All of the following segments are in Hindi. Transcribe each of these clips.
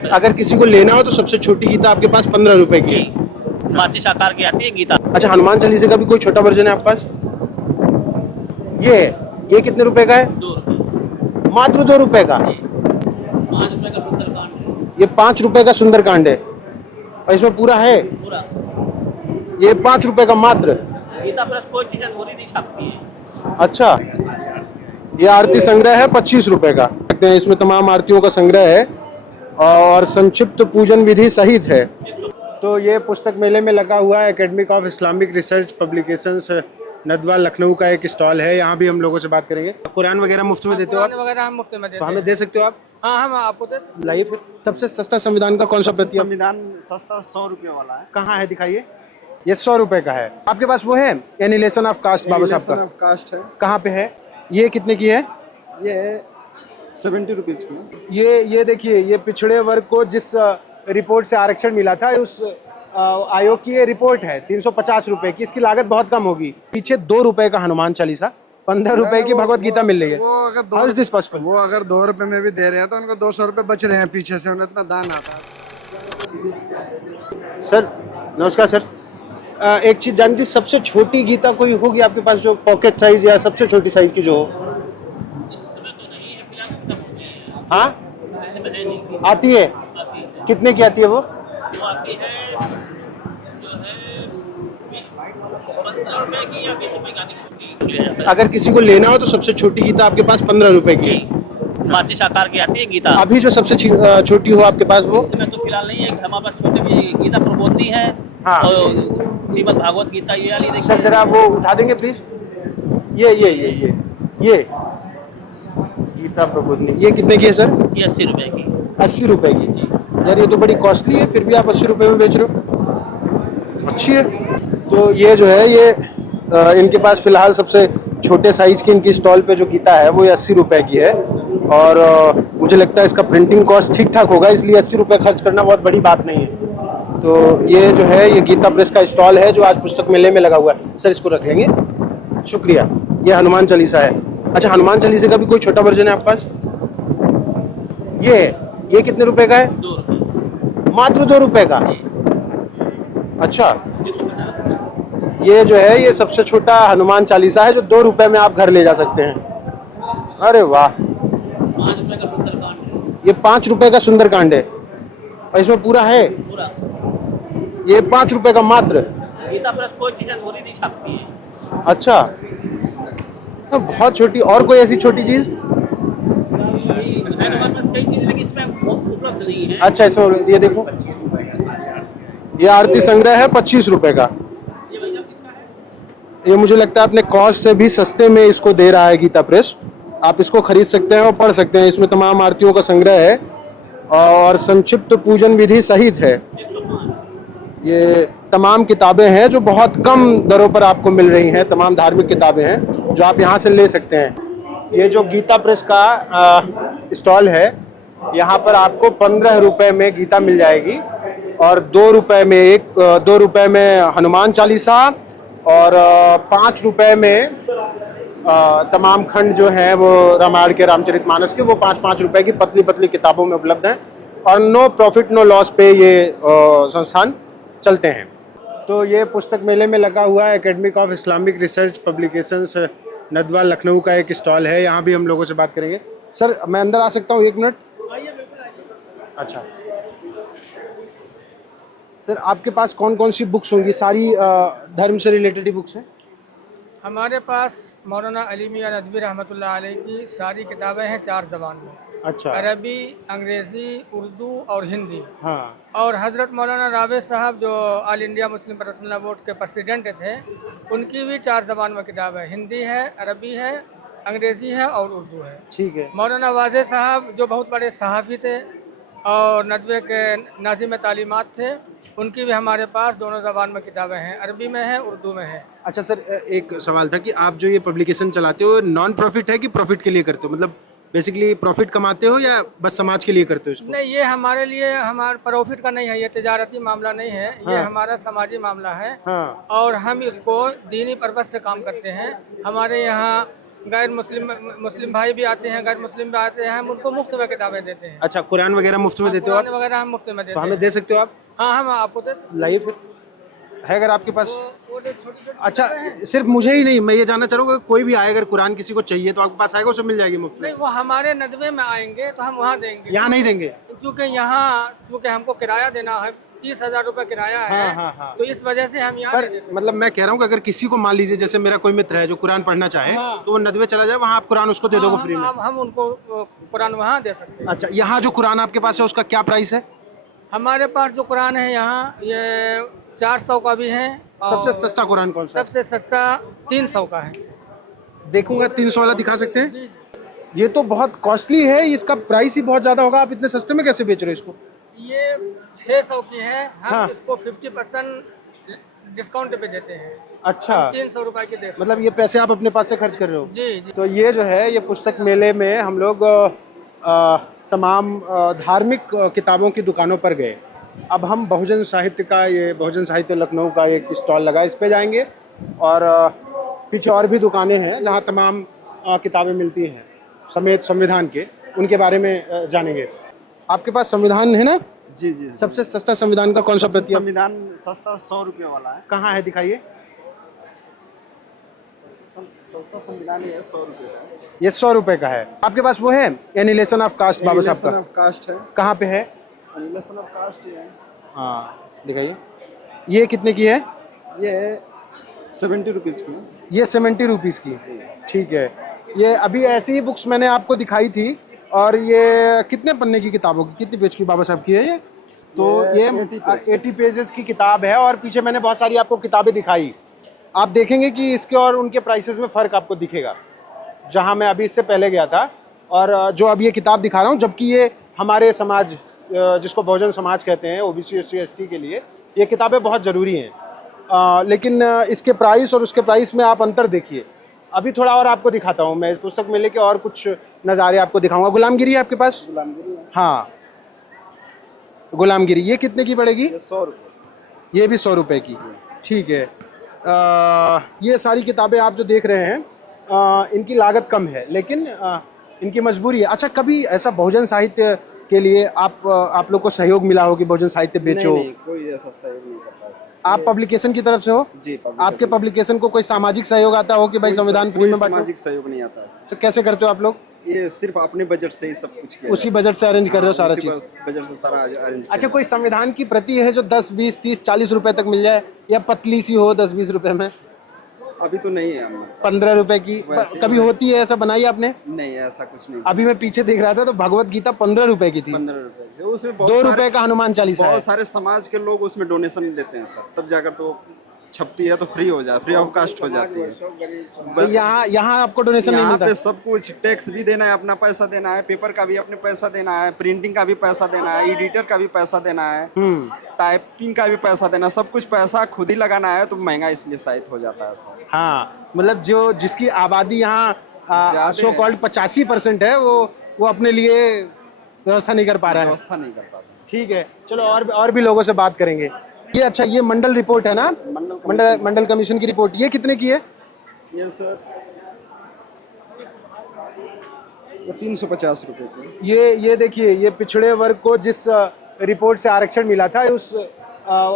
अगर किसी को लेना हो तो सबसे छोटी गीता आपके पास 15 रुपए की है। माचिस आकार की आती है गीता। अच्छा, हनुमान चालीसा का भी कोई छोटा वर्जन है आपके पास? ये है। ये कितने रुपए का है? 2 रुपए। मात्र 2 रुपए का। 5 रुपए का सुंदरकांड है। ये 5 रुपए का सुंदरकांड है और इसमें पूरा है। पूरा। ये 5 रुपए का मात्र। गीता प्रेस कोई चीज अधूरी नहीं छापती है। अच्छा, ये आरती संग्रह है 25 रुपए का। देखते हैं, इसमें तमाम आरतियों का संग्रह है और संक्षिप्त पूजन विधि सहित है। तो ये पुस्तक मेले में लगा हुआ है academic of Islamic research publications Nadwa Lucknow का एक स्टॉल है। यहाँ भी हम लोगों से बात करेंगे। कुरान वगैरह मुफ्त में देते हो आप? वगैरह हम मुफ्त में देते तो हमें हैं। दे सकते हो आप? हाँ हम आपको दे सकते हैं। लाइए फिर। सबसे सस्ता संविधान का कौन सा प्रति है? संविधान सस्ता 100 रुपये वाला है। कहाँ है, दिखाइए। ये 100 रुपए का है। आपके पास वो है एनिलेशन ऑफ कास्ट बाबा साहब Annihilation का? of caste है। कहाँ पे है? ये कितने की है? ये 70 रुपीज़ की है। ये देखिए, ये पिछड़े वर्ग को जिस रिपोर्ट से आरक्षण मिला था उस आयोग की ये रिपोर्ट है 350 रुपए की। इसकी लागत बहुत कम होगी। पीछे 2 रुपए का हनुमान चालीसा, 15 रुपए की भगवत गीता मिल रही है। वो अगर How is this possible? वो अगर 2 रुपए में भी दे रहे हैं तो उनको 200 रुपए बच रहे हैं पीछे से, उन्हें इतना दान आता है। सर नमस्कार सर। एक चीज जानती, सबसे छोटी गीता कोई होगी आपके पास जो पॉकेट साइज या सबसे छोटी साइज की जो हो? हाँ, आती है। कितने की आती है वो? वो आती है जो है 15 रुपए की या 20 रुपए की आती छोटी। अगर किसी को लेना हो तो सबसे छोटी गीता आपके पास 15 रुपए की है। माचिस आकार की आती है गीता। अभी जो सबसे छोटी हो आपके पास वो? इसमें तो फिलहाल नहीं है, हमारे पास छोटे भी गीता प्रबोधनी है। हाँ। और श्रीमद् भागवत गीता ये वाली देखिए। सर जरा वो उठा देंगे प्लीज। ये गीता प्रबोधनी ये कितने की है सर? ये 80 रुपए की। 80 रुपए की? यार ये तो बड़ी कॉस्टली है, फिर भी आप 80 रुपए में बेच रहे हो। अच्छी है। तो ये जो है ये इनके पास फिलहाल सबसे छोटे साइज की इनकी स्टॉल पे जो गीता है वो 80 रुपए की है और मुझे लगता है इसका प्रिंटिंग कॉस्ट ठीक ठाक होगा, इसलिए 80 रुपए खर्च करना बहुत बड़ी बात नहीं है। तो ये जो है ये गीता प्रेस का स्टॉल है जो आज पुस्तक मेले में लगा हुआ है। सर इसको रख लेंगे, शुक्रिया। ये हनुमान चालीसा है। अच्छा, हनुमान चालीसा का भी कोई छोटा वर्जन है आपके पास? ये है। ये कितने रुपए का है? 2 रुपए। मात्र 2 रुपए का। अच्छा, ये जो है ये सबसे छोटा हनुमान चालीसा है जो 2 रुपए में आप घर ले जा सकते हैं। अरे वाह। 5 रुपए का सुंदरकांड है। ये 5 रुपए का सुंदरकांड है और इसमें पूरा है। पूरा। ये 5 रुपए का मात्र। गीता प्रेस कोई चीज अधूरी नहीं छापती है। अच्छा, तो बहुत छोटी। और कोई ऐसी छोटी चीज? है हमारे पास कई चीजें, लेकिन इसमें उपलब्ध नहीं है। अच्छा, इसमें ये देखो, ये आरती संग्रह है 25 रुपए का। ये भैया किसका है? ये मुझे लगता है अपने कॉस्ट से भी सस्ते में इसको दे रहा है गीता प्रेस। आप इसको खरीद सकते हैं और पढ़ सकते हैं। इसमें तमाम आरतियों का संग्रह है और संक्षिप्त पूजन विधि सहित है। ये तमाम किताबें हैं जो बहुत कम दरों पर आपको मिल रही हैं। तमाम धार्मिक किताबें हैं जो आप यहाँ से ले सकते हैं। ये जो गीता प्रेस का स्टॉल है, यहाँ पर आपको 15 रुपए में गीता मिल जाएगी और 2 रुपए में 2 रुपए में हनुमान चालीसा और 5 रुपए में तमाम खंड जो हैं वो रामायण के, रामचरितमानस के, वो 5-5 रुपए की पतली पतली किताबों में उपलब्ध हैं और नो प्रॉफिट नो लॉस पे ये संस्थान चलते हैं। तो ये पुस्तक मेले में लगा हुआ है academic of Islamic research publications Nadwa Lucknow का एक स्टॉल है। यहाँ भी हम लोगों से बात करेंगे। सर मैं अंदर आ सकता हूँ 1 मिनट? अच्छा सर, आपके पास कौन कौन सी बुक्स होंगी? सारी धर्म से रिलेटेड ही बुक्स हैं? हमारे पास मौलाना अली मियां नदवी रहमतुल्लाह अलैह की सारी किताबें हैं 4 ज़बान में। अच्छा। अरबी, अंग्रेज़ी, उर्दू और हिंदी। हाँ। और हज़रत मौलाना रावेद साहब जो all India Muslim personal board के प्रेसिडेंट थे, उनकी भी 4 ज़बान में किताब है। हिंदी है, अरबी है, अंग्रेज़ी है और उर्दू है। ठीक है। मौलाना वाज़े साहब जो बहुत बड़े सहाफ़ी थे और नदवे के नाज़िम तालीमात थे, उनकी भी हमारे पास दोनों ज़बान में किताबें हैं, अरबी में है, उर्दू में है। अच्छा सर, एक सवाल था कि आप जो ये पब्लिकेशन चलाते हो नॉन प्रॉफिट है कि प्रॉफिट के लिए करते हो? मतलब बेसिकली प्रॉफिट कमाते हो या बस समाज के लिए करते हो इसको? नहीं, ये हमारे लिए हमारे प्रॉफिट का नहीं है, ये तिजारती मामला नहीं है। ये हाँ। हमारा समाजी मामला है। हाँ। और हम इसको दीनी पर्पज़ से काम करते हैं। हमारे यहाँ गैर मुस्लिम भाई भी आते हैं, गैर मुस्लिम भी आते हैं, हम उनको मुफ्त में किताबें देते हैं। अच्छा, कुरान वगैरह मुफ्त में देते हो आप? कुरान वगैरह हम मुफ्त में देते तो हैं। हमें दे सकते हो आप? हाँ, हम आपको दे सकते लाइए फिर, है अगर आपके पास। हैं। वो जो छोटी-छोटी अच्छा, किताबें हैं, सिर्फ मुझे ही नहीं, मैं ये जानना चाह रहा हूँ कि कोई भी आए अगर कुरान किसी को चाहिए तो आपके पास आएगा, उसे मिल जाएगी मुफ्त में? नहीं, वो हमारे नदवे में आएंगे तो हम वहाँ देंगे। यहाँ नहीं देंगे? चूँकि हमको किराया देना है, 30,000 रुपये किराया है, हाँ। तो इस वजह से हम यहाँ पर नहीं दे सकते। मतलब मैं कह रहा हूँ कि अगर किसी को मान लीजिए जैसे मेरा कोई मित्र है जो कुरान पढ़ना चाहे, हाँ। तो वो नदवे चला जाए, वहाँ आप कुरान उसको दे दोगे फ्री में? हम उनको कुरान वहाँ दे सकते हैं। अच्छा, यहाँ जो कुरान आपके पास है उसका क्या प्राइस है? हमारे पास जो कुरान है यहाँ, ये 400 का भी है और सबसे सस्ता कुरान कौन सा है? सबसे सस्ता 300 का है। देखूंगा, 300 वाला दिखा सकते हैं? ये तो बहुत कॉस्टली है, इसका प्राइस ही बहुत ज्यादा होगा, आप इतने सस्ते में कैसे बेच रहे हो इसको? ये 600 की है, हम हाँ। इसको 50% डिस्काउंट पे देते हैं। अच्छा, 300 रुपए की दे सकते मतलब ये पैसे आप अपने पास से खर्च कर रहे हो? हैं। जी जी। तो ये जो है, ये पुस्तक मेले में हम लोग तमाम धार्मिक किताबों की दुकानों पर गए। अब हम बहुजन साहित्य का, ये बहुजन साहित्य लखनऊ का एक स्टॉल लगा, इस पे जाएंगे और पीछे और भी दुकानें हैं जहाँ तमाम किताबें मिलती हैं समेत संविधान के, उनके बारे में जानेंगे। आपके पास संविधान है ना? जी जी। सबसे सस्ता संविधान का कौन सा प्रति? संविधान सस्ता 100 रुपये वाला है। कहाँ है, दिखाइए। सस्ता संविधान ये 100 रुपये का है। ये 100 रुपए का है। आपके पास वो है एनिलेशन ऑफ कास्ट बाबा साहब Annihilation का? of caste है। कहाँ पे है? Annihilation of caste ये है। हाँ, दिखाइए। ये कितने की है? ये 70 रुपीज़ की है। ये 70 रुपीज़ की। ठीक है। ये अभी ऐसी ही बुक्स मैंने आपको दिखाई थी, और ये कितने पन्ने की किताबों की, कितने पेज की बाबा साहब की है ये? तो ये 80 पेजेस की किताब है, और पीछे मैंने बहुत सारी आपको किताबें दिखाई। आप देखेंगे कि इसके और उनके प्राइसेस में फ़र्क आपको दिखेगा, जहाँ मैं अभी इससे पहले गया था और जो अब ये किताब दिखा रहा हूँ, जबकि ये हमारे समाज, जिसको बहुजन समाज कहते हैं, OBC SC ST के लिए ये किताबें बहुत ज़रूरी हैं। लेकिन इसके प्राइस और उसके प्राइस में आप अंतर देखिए। अभी थोड़ा और आपको दिखाता हूँ मैं, इस पुस्तक में लेके और कुछ नज़ारे आपको दिखाऊंगा। गुलामगिरी है आपके पास? गुलामगिरी है। हाँ, गुलामगिरी। ये कितने की पड़ेगी? ये 100 रुपये। ये भी 100 रुपये की। ठीक है। ये सारी किताबें आप जो देख रहे हैं, इनकी लागत कम है, लेकिन इनकी मजबूरी है। अच्छा, कभी ऐसा बहुजन साहित्य के लिए आप लोग को सहयोग मिला हो कि बहुजन साहित्य बेचो? नहीं, कोई ऐसा सहयोग नहीं करता है। आप पब्लिकेशन की तरफ से हो? जी, आपके पब्लिकेशन को कोई सामाजिक सहयोग आता हो कि भाई संविधान फ्री में बांटो? सामाजिक सहयोग नहीं आता है। तो कैसे करते हो आप लोग? ये सिर्फ अपने बजट से ही सब कुछ किया उसी बजट से अरेंज कर रहे हो सारा चीज? बजट से सारा अरेंज। अच्छा, कोई संविधान की प्रति है जो 10, 20, 30, 40 रुपए तक मिल जाए, या पतली सी हो 10-20 रुपए में? अभी तो नहीं है हमें। 15 रुपए की कभी होती है, ऐसा बनाई आपने? नहीं, ऐसा कुछ नहीं। अभी मैं पीछे देख रहा था तो भगवत गीता 15 रुपए की थी। 15 रुपए से उसमें 2 रुपए का हनुमान चालीसा है। बहुत सारे समाज के लोग उसमें डोनेशन देते हैं सर, तब जाकर तो छपती है, तो फ्री हो जाए, फ्री ऑफ कास्ट हो जाती है। तो यहाँ आपको डोनेशन नहीं यहाँ मिलता? पे सब कुछ टैक्स भी देना है, अपना पैसा देना है, पेपर का भी अपने पैसा देना है, प्रिंटिंग का भी पैसा देना है, एडिटर का भी पैसा देना है, टाइपिंग का भी पैसा देना, सब कुछ पैसा खुद ही लगाना है, तो महंगा इसलिए शायद हो जाता है सर। हाँ, मतलब जिसकी आबादी यहाँ सो कॉल्ड 85% है, वो अपने लिए व्यवस्था नहीं कर पा रहा है। व्यवस्था नहीं कर पाता। ठीक है, चलो और भी लोगों से बात करेंगे। ये अच्छा, ये मंडल रिपोर्ट है ना? मंडल कमीशन की रिपोर्ट। ये कितने की है? ये सर ये 350 रुपए की। ये देखिए, ये पिछड़े वर्ग को जिस रिपोर्ट से आरक्षण मिला था, उस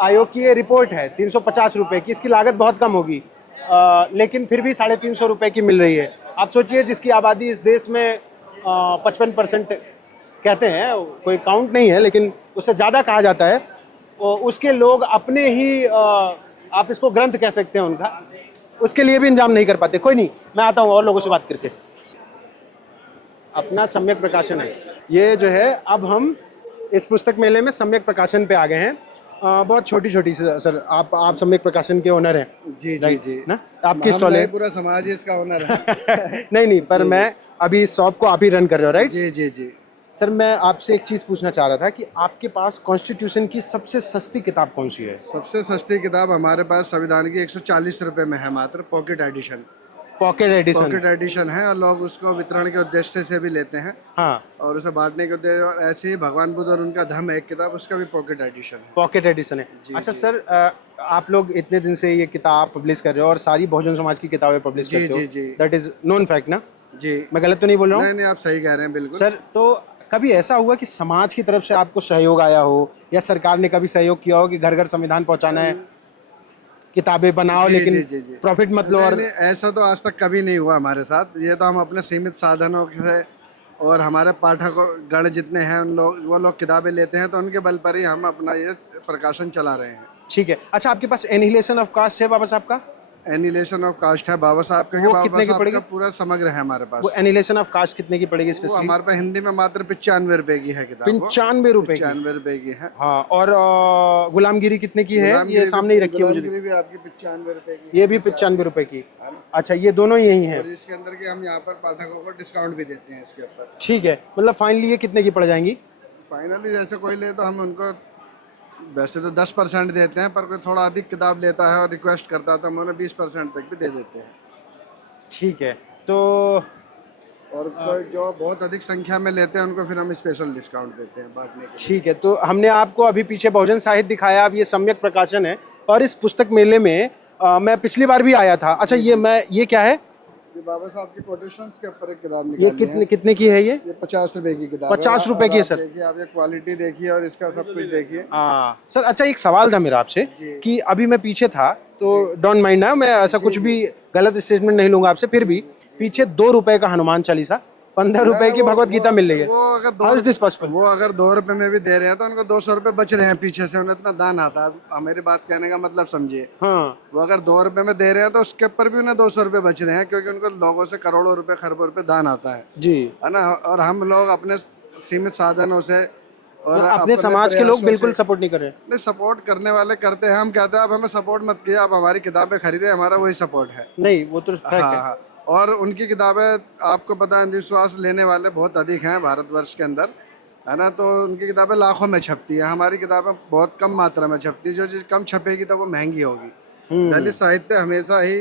आयोग की ये रिपोर्ट है 350 रुपए की। इसकी लागत बहुत कम होगी, लेकिन फिर भी 350 रुपए की मिल रही है। आप सोचिए, जिसकी आबादी इस देश में 55% कहते हैं, कोई काउंट नहीं है लेकिन उससे ज़्यादा कहा जाता है, उसके लोग अपने ही आप इसको ग्रंथ कह सकते हैं उनका, उसके लिए भी इंतजाम नहीं कर पाते। कोई नहीं, मैं आता हूँ और लोगों से बात करके। अपना सम्यक प्रकाशन है ये जो है। अब हम इस पुस्तक मेले में सम्यक प्रकाशन पे आ गए हैं। बहुत छोटी छोटी सर, आप सम्यक प्रकाशन के ओनर हैं? जी जी जी ना? आपकी स्टॉल है? पूरा समाज इसका ओनर है। नहीं, पर मैं अभी इस शॉप को आप ही रन कर रहे हो, राइट? जी जी जी। सर, मैं आपसे एक चीज़ पूछना चाह रहा था कि आपके पास कॉन्स्टिट्यूशन की सबसे सस्ती किताब कौन सी है? सबसे सस्ती किताब हमारे पास संविधान की 140 रुपए में है मात्र, pocket edition. Pocket edition? Pocket edition है, और लोग उसको वितरण के उद्देश्य से भी लेते हैं। हाँ, और उसे बांटने के उद्देश्य। और ऐसे ही भगवान बुद्ध और उनका धम्म, एक किताब, उसका भी पॉकेट एडिशन है। पॉकेट एडिशन है। अच्छा सर, आप लोग इतने दिन से ये किताब पब्लिश कर रहे हो और सारी बहुजन समाज की किताबें पब्लिश जी, करते हो, जी, जी। दैट इज नोन फैक्ट ना? जी। मैं गलत तो नहीं बोल रहा हूँ? नहीं नहीं, आप सही कह रहे हैं बिल्कुल। सर, तो कभी ऐसा हुआ कि समाज की तरफ से आपको सहयोग आया हो या सरकार ने कभी सहयोग किया हो कि घर घर संविधान पहुंचाना है, किताबें बनाओ जी, लेकिन जी, जी, जी। प्रॉफिट मत लो? नहीं, और नहीं, ऐसा तो आज तक कभी नहीं हुआ हमारे साथ। ये तो हम अपने सीमित साधनों से और हमारे पाठक गण जितने हैं उन लोग वो लोग किताबें लेते हैं तो उनके बल पर ही हम अपना ये प्रकाशन चला रहे हैं। ठीक है। अच्छा, आपके पास एनिहिलेशन ऑफ कास्ट है बाबा साहब का? एनिलेशन ऑफ कास्ट है बाबा साहब का, वो बाबा कितने की साहब पड़ेगी? का पूरा समग्र है हमारे वो पास। एनिहिलेशन ऑफ कास्ट कितने की पड़ेगी वो स्पेशली? हमारे पास हिंदी में मात्र 95 रुपए की है किताब। 95 रुपए की? 95 रुपए की है। हाँ, और गुलामगिरी कितने की है? ये सामने ही रखी है मुझे। गुलामगिरी भी आपकी 95 रुपए की ये भी 95 रुपए की? अच्छा, ये दोनों यही हैं? और इसके अंदर के हम यहाँ पर पाठकों को डिस्काउंट भी देते हैं इसके ऊपर। ठीक है, मतलब फाइनली ये कितने की पड़ जाएंगी? फाइनली जैसे कोई ले तो हम उनको वैसे तो 10% देते हैं, पर कोई थोड़ा अधिक किताब लेता है और रिक्वेस्ट करता है तो हम उन्हें 20% तक भी दे देते हैं। ठीक है, तो और कोई जो बहुत अधिक संख्या में लेते हैं उनको फिर हम स्पेशल डिस्काउंट देते हैं बांटने के लिए। ठीक है, तो हमने आपको अभी पीछे बहुजन साहित्य दिखाया, अब ये सम्यक प्रकाशन है और इस पुस्तक मेले में मैं पिछली बार भी आया था। अच्छा, ये क्या है? ये बाबा साहब के कोटेशंस के ऊपर एक किताब ये निकाली है। कितने की है ये? ये 50 रुपए की किताब है। 50 रुपए की है सर? देखिए, आप ये क्वालिटी देखिए और इसका सब कुछ देखिए। हाँ सर। अच्छा, एक सवाल था मेरा आपसे कि अभी मैं पीछे था, तो डोंट माइंड ना, मैं ऐसा कुछ भी गलत स्टेटमेंट नहीं लूंगा आपसे, फिर भी पीछे 2 रुपए का हनुमान चालीसा, 15 रुपए की भगवत गीता मिल रही है। वो अगर How is this possible? वो अगर 2 रुपए में भी दे रहे हैं तो उनको 200 रुपए बच रहे हैं पीछे से, उन्हें इतना दान आता है। अब मेरी बात कहने का मतलब समझिए। हाँ वो अगर 2 रुपए में दे रहे हैं तो उसके ऊपर भी उन्हें 200 रुपए बच रहे हैं, क्योंकि उनको लोगों से करोड़ों रुपए खरबों रुपए दान आता है जी। ना। और हम लोग अपने सीमित साधनों से और तो अपने समाज के लोग प्रयासों बिल्कुल से- सपोर्ट नहीं कर रहे? नहीं, सपोर्ट करने वाले करते हैं। हम कहते हैं आप हमें सपोर्ट मत कीजिए, आप हमारी किताबें खरीदे, हमारा वही सपोर्ट है। नहीं, वो तो फैक्ट हाँ, है। हाँ। और उनकी किताबें आपको पता है अंधविश्वास लेने वाले बहुत अधिक हैं भारतवर्ष के अंदर, है ना। तो उनकी किताबें लाखों में छपती है, हमारी किताबें बहुत कम मात्रा में छपती है। जो चीज़ कम छपेगी तो वो महंगी होगी। दलित साहित्य हमेशा ही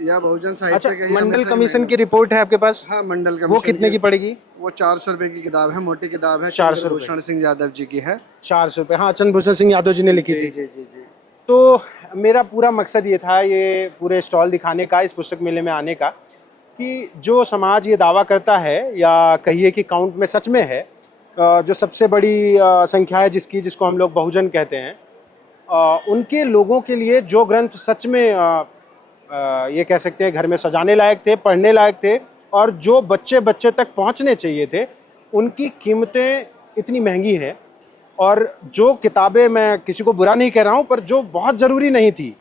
या बहुजन अच्छा, साहित्य के ही मंडल हमेशा ही कमीशन महंगा- की रिपोर्ट है आपके पास? हाँ, मंडल वो कमीशन कितने की पड़ेगी? वो 400 रुपए की किताब है, मोटी किताब है। 400 रुपए। चंद्रभूषण सिंह यादव जी की है। 400 रुपए? हाँ, चंद्रभूषण सिंह यादव जी ने लिखी जी थी। जी जी जी। तो मेरा पूरा मकसद ये था, ये पूरे स्टॉल दिखाने का, इस पुस्तक मेले में आने का, कि जो समाज ये दावा करता है या कहिए कि काउंट में सच में है, जो सबसे बड़ी संख्या है जिसको हम लोग बहुजन कहते हैं, उनके लोगों के लिए जो ग्रंथ सच में ये कह सकते हैं घर में सजाने लायक थे, पढ़ने लायक थे और जो बच्चे बच्चे तक पहुंचने चाहिए थे, उनकी कीमतें इतनी महंगी हैं। और जो किताबें, मैं किसी को बुरा नहीं कह रहा हूं, पर जो बहुत ज़रूरी नहीं थी,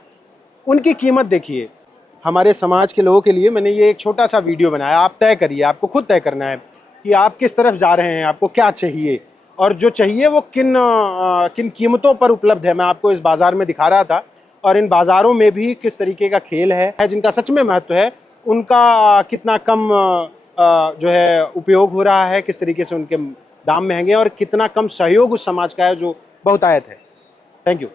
उनकी कीमत देखिए। हमारे समाज के लोगों के लिए मैंने ये एक छोटा सा वीडियो बनाया। आप तय करिए, आपको खुद तय करना है कि आप किस तरफ जा रहे हैं, आपको क्या चाहिए और जो चाहिए वो किन कीमतों पर उपलब्ध है। मैं आपको इस बाज़ार में दिखा रहा था और इन बाज़ारों में भी किस तरीके का खेल है, जिनका सच में महत्व है, उनका कितना कम जो है उपयोग हो रहा है, किस तरीके से उनके दाम महंगे हैं और कितना कम सहयोग उस समाज का है जो बहुतायत है। Thank you.